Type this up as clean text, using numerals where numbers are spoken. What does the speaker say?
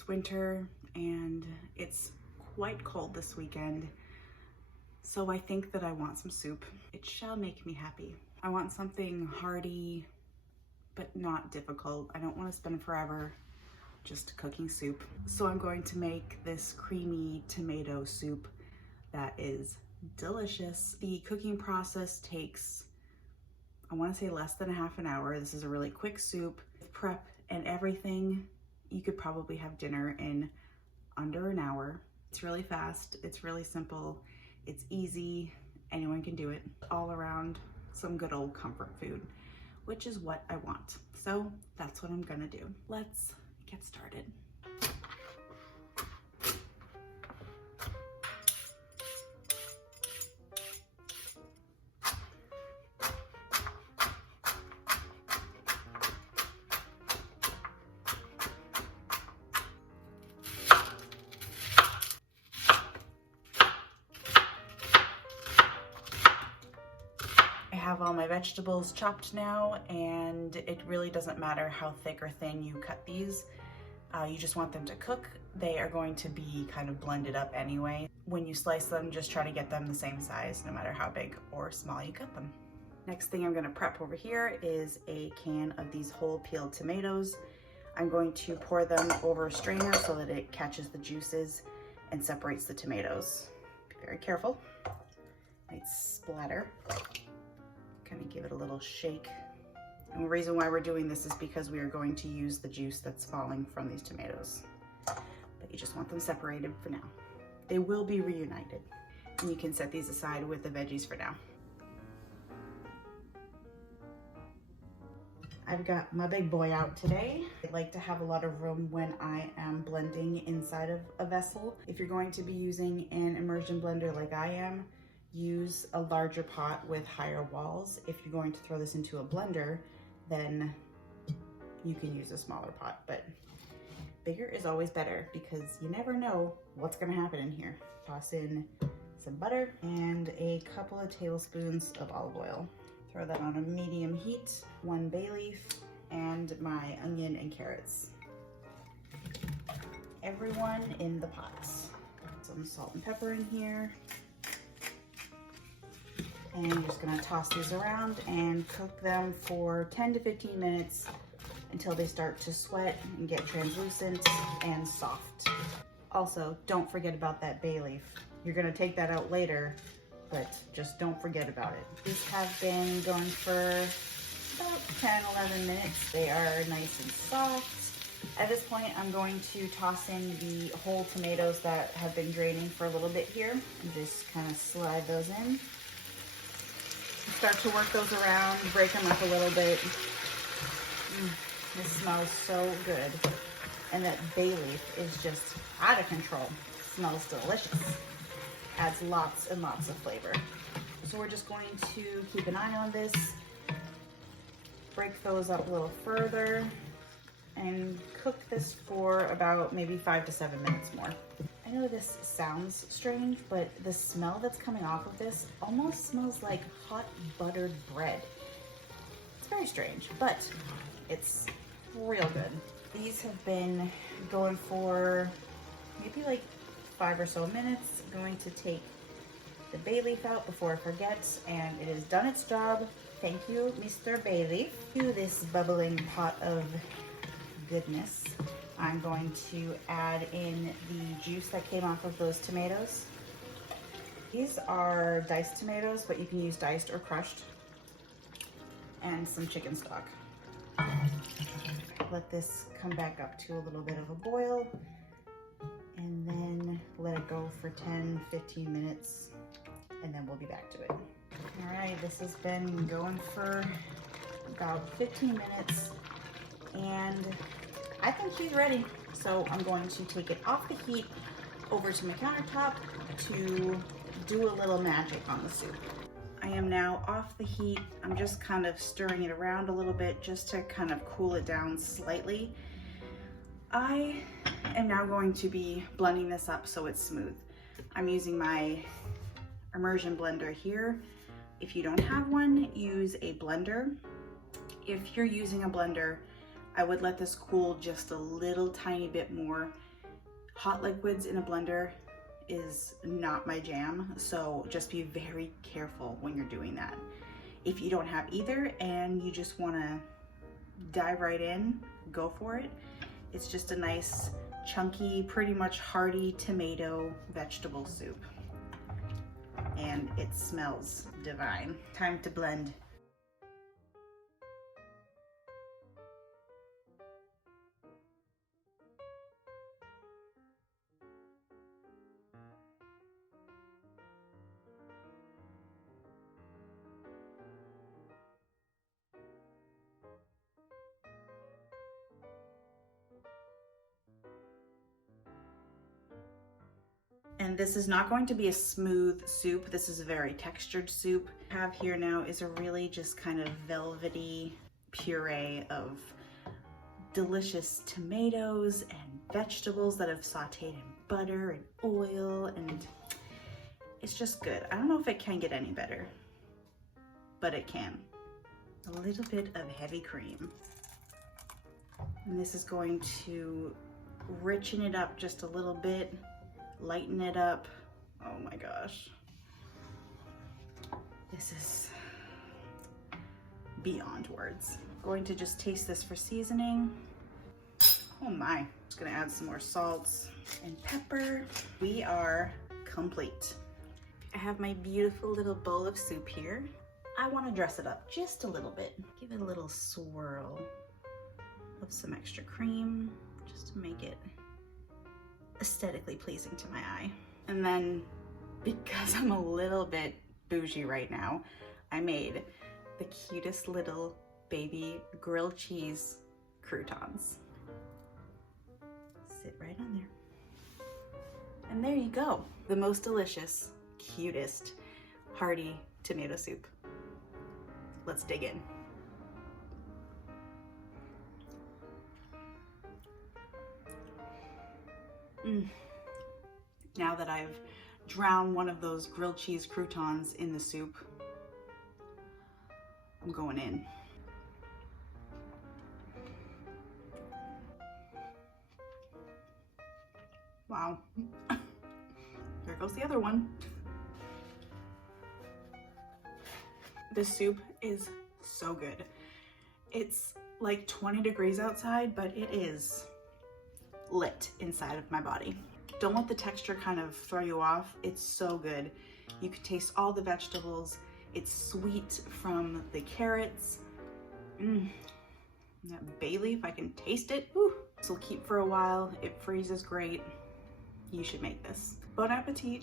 It's winter and it's quite cold this weekend, so I think that I want some soup. It shall make me happy. I want something hearty, but not difficult. I don't want to spend forever just cooking soup. So I'm going to make this creamy tomato soup that is delicious. The cooking process takes, I want to say, less than a half an hour. This is a really quick soup. With prep and everything, you could probably have dinner in under an hour. It's really fast, it's really simple, it's easy, anyone can do it. All around some good old comfort food, which is what I want. So that's what I'm gonna do. Let's get started. I have all my vegetables chopped now, and it really doesn't matter how thick or thin you cut these. You just want them to cook. They are going to be kind of blended up anyway. When you slice them, just try to get them the same size, no matter how big or small you cut them. Next thing I'm gonna prep over here is a can of these whole peeled tomatoes. I'm going to pour them over a strainer so that it catches the juices and separates the tomatoes. Be very careful, might splatter. Kind of give it a little shake. And the reason why we're doing this is because we are going to use the juice that's falling from these tomatoes. But you just want them separated for now. They will be reunited. And you can set these aside with the veggies for now. I've got my big boy out today. I like to have a lot of room when I am blending inside of a vessel. If you're going to be using an immersion blender like I am, use a larger pot with higher walls. If you're going to throw this into a blender, then you can use a smaller pot, but bigger is always better because you never know what's gonna happen in here. Toss in some butter and a couple of tablespoons of olive oil. Throw that on a medium heat, 1 bay leaf, and my onion and carrots. Everyone in the pots. Some salt and pepper in here. And you're just gonna toss these around and cook them for 10 to 15 minutes until they start to sweat and get translucent and soft. Also, don't forget about that bay leaf. You're gonna take that out later, but just don't forget about it. These have been going for about 10, 11 minutes. They are nice and soft. At this point, I'm going to toss in the whole tomatoes that have been draining for a little bit here and just kind of slide those in. Start to work those around, break them up a little bit. This smells so good. And that bay leaf is just out of control. It smells delicious. Adds lots and lots of flavor. So we're just going to keep an eye on this, break those up a little further, and cook this for about maybe 5 to 7 minutes more. I know this sounds strange, but the smell that's coming off of this almost smells like hot buttered bread. It's very strange, but it's real good. These have been going for maybe like 5 or so minutes. I'm going to take the bay leaf out before I forget, and it has done its job. Thank you, Mr. Bay Leaf. To this bubbling pot of goodness, I'm going to add in the juice that came off of those tomatoes. These are diced tomatoes, but you can use diced or crushed. And some chicken stock. Let this come back up to a little bit of a boil, and then let it go for 10-15 minutes, and then we'll be back to it. All right, this has been going for about 15 minutes, and I think she's ready. So I'm going to take it off the heat over to my countertop to do a little magic on the soup. I am now off the heat. I'm just kind of stirring it around a little bit just to kind of cool it down slightly. I am now going to be blending this up so it's smooth. I'm using my immersion blender here. If you don't have one, use a blender. If you're using a blender, I would let this cool just a little tiny bit more Hot liquids in a blender is not my jam, so just be very careful when you're doing that. If you don't have either and you just want to dive right in, go for it. It's just a nice, chunky, pretty much hearty tomato vegetable soup. And it smells divine. Time to blend. And this is not going to be a smooth soup. This is a very textured soup. What I have here now is a really just kind of velvety puree of delicious tomatoes and vegetables that have sauteed in butter and oil, and it's just good. I don't know if it can get any better, but it can. A little bit of heavy cream. And this is going to richen it up just a little bit. Lighten it up. Oh my gosh. This is beyond words. Going to just taste this for seasoning. Oh my. Just gonna add some more salts and pepper. We are complete. I have my beautiful little bowl of soup here. I want to dress it up just a little bit. Give it a little swirl of some extra cream just to make it aesthetically pleasing to my eye. And then, because I'm a little bit bougie right now, I made the cutest little baby grilled cheese croutons. Sit right on there. And there you go. The most delicious, cutest, hearty tomato soup. Let's dig in. Now that I've drowned one of those grilled cheese croutons in the soup, I'm going in. Wow. There goes the other one. This soup is so good. It's like 20 degrees outside, but it is lit inside of my body. Don't let the texture kind of throw you off. It's so good. You can taste all the vegetables. It's sweet from the carrots. That bay leaf, I can taste it. Woo. This will keep for a while. It freezes great. You should make this. Bon appetit.